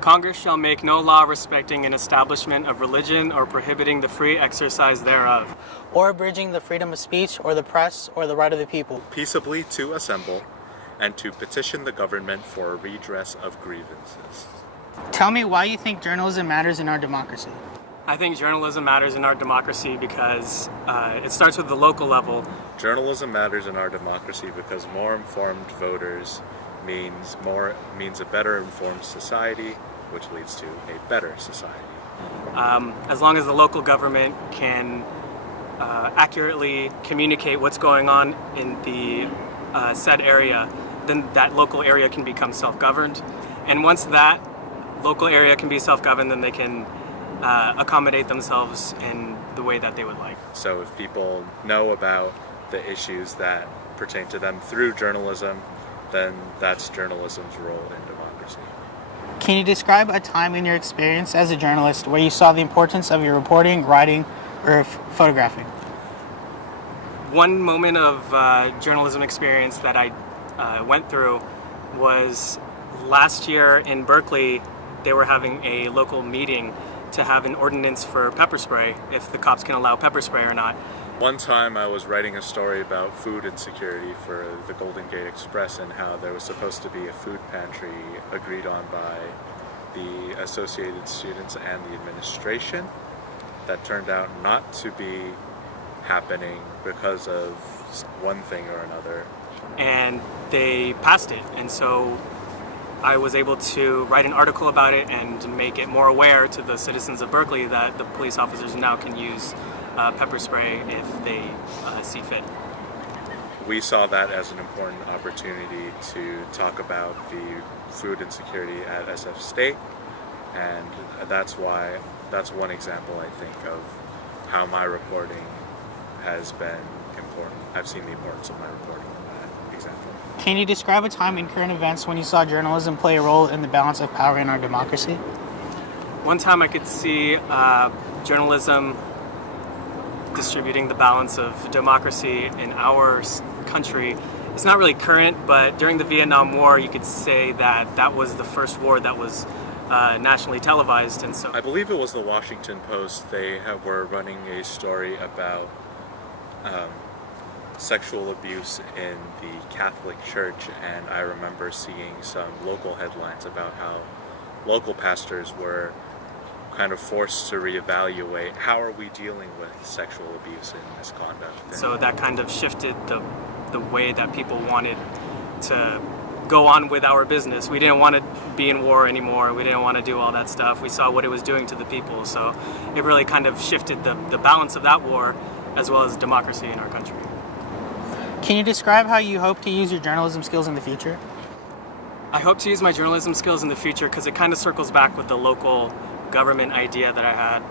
Congress shall make no law respecting an establishment of religion or prohibiting the free exercise thereof, or abridging the freedom of speech or the press or the right of the people, peaceably to assemble and to petition the government for a redress of grievances. Tell me why you think journalism matters in our democracy. I think journalism matters in our democracy because it starts with the local level. Journalism matters in our democracy because more informed voters means a better informed society, which leads to a better society. As long as the local government can accurately communicate what's going on in the said area, then that local area can become self-governed. And once that local area can be self-governed, then they can accommodate themselves in the way that they would like. So if people know about the issues that pertain to them through journalism, then that's journalism's role in democracy. Can you describe a time in your experience as a journalist where you saw the importance of your reporting, writing, or photographing? One moment of journalism experience that I went through was last year in Berkeley. They were having a local meeting to have an ordinance for pepper spray, if the cops can allow pepper spray or not. One time I was writing a story about food insecurity for the Golden Gate Express and how there was supposed to be a food pantry agreed on by the Associated Students and the administration. That turned out not to be happening because of one thing or another. And they passed it, and so I was able to write an article about it and make it more aware to the citizens of Berkeley that the police officers now can use pepper spray if they see fit. We saw that as an important opportunity to talk about the food insecurity at SF State, and that's one example, I think, of how my reporting has been important. I've seen the importance of my reporting in that example. Can you describe a time in current events when you saw journalism play a role in the balance of power in our democracy? One time I could see journalism distributing the balance of democracy in our country. It's not really current, but during the Vietnam War, you could say that that was the first war that was nationally televised, and so I believe it was the Washington Post. They were running a story about sexual abuse in the Catholic Church, and I remember seeing some local headlines about how local pastors were kind of forced to reevaluate how are we dealing with sexual abuse and misconduct. So that kind of shifted the way that people wanted to go on with our business. We didn't want to be in war anymore. We didn't want to do all that stuff. We saw what it was doing to the people. So it really kind of shifted the balance of that war as well as democracy in our country. Can you describe how you hope to use your journalism skills in the future? I hope to use my journalism skills in the future because it kind of circles back with the local government idea that I had.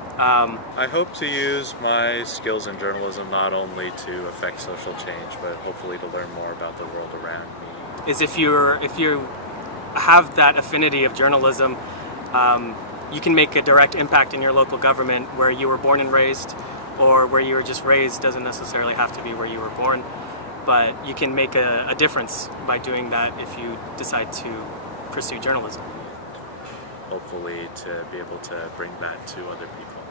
I hope to use my skills in journalism not only to affect social change, but hopefully to learn more about the world around me. Is if you have that affinity of journalism, you can make a direct impact in your local government where you were born and raised, or where you were just raised. Doesn't necessarily have to be where you were born, but you can make a difference by doing that if you decide to pursue journalism. Hopefully to be able to bring that to other people.